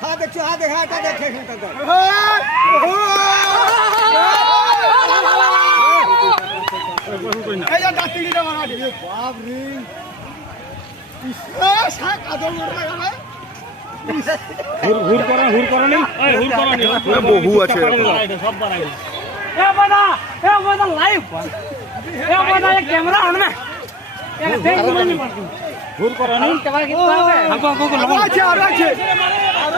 হ্যাঁ দেখছো, হ্যাঁ দেখ, হ্যাঁ দেখে বহু আছে कैमरा ऑन में ঘুর করা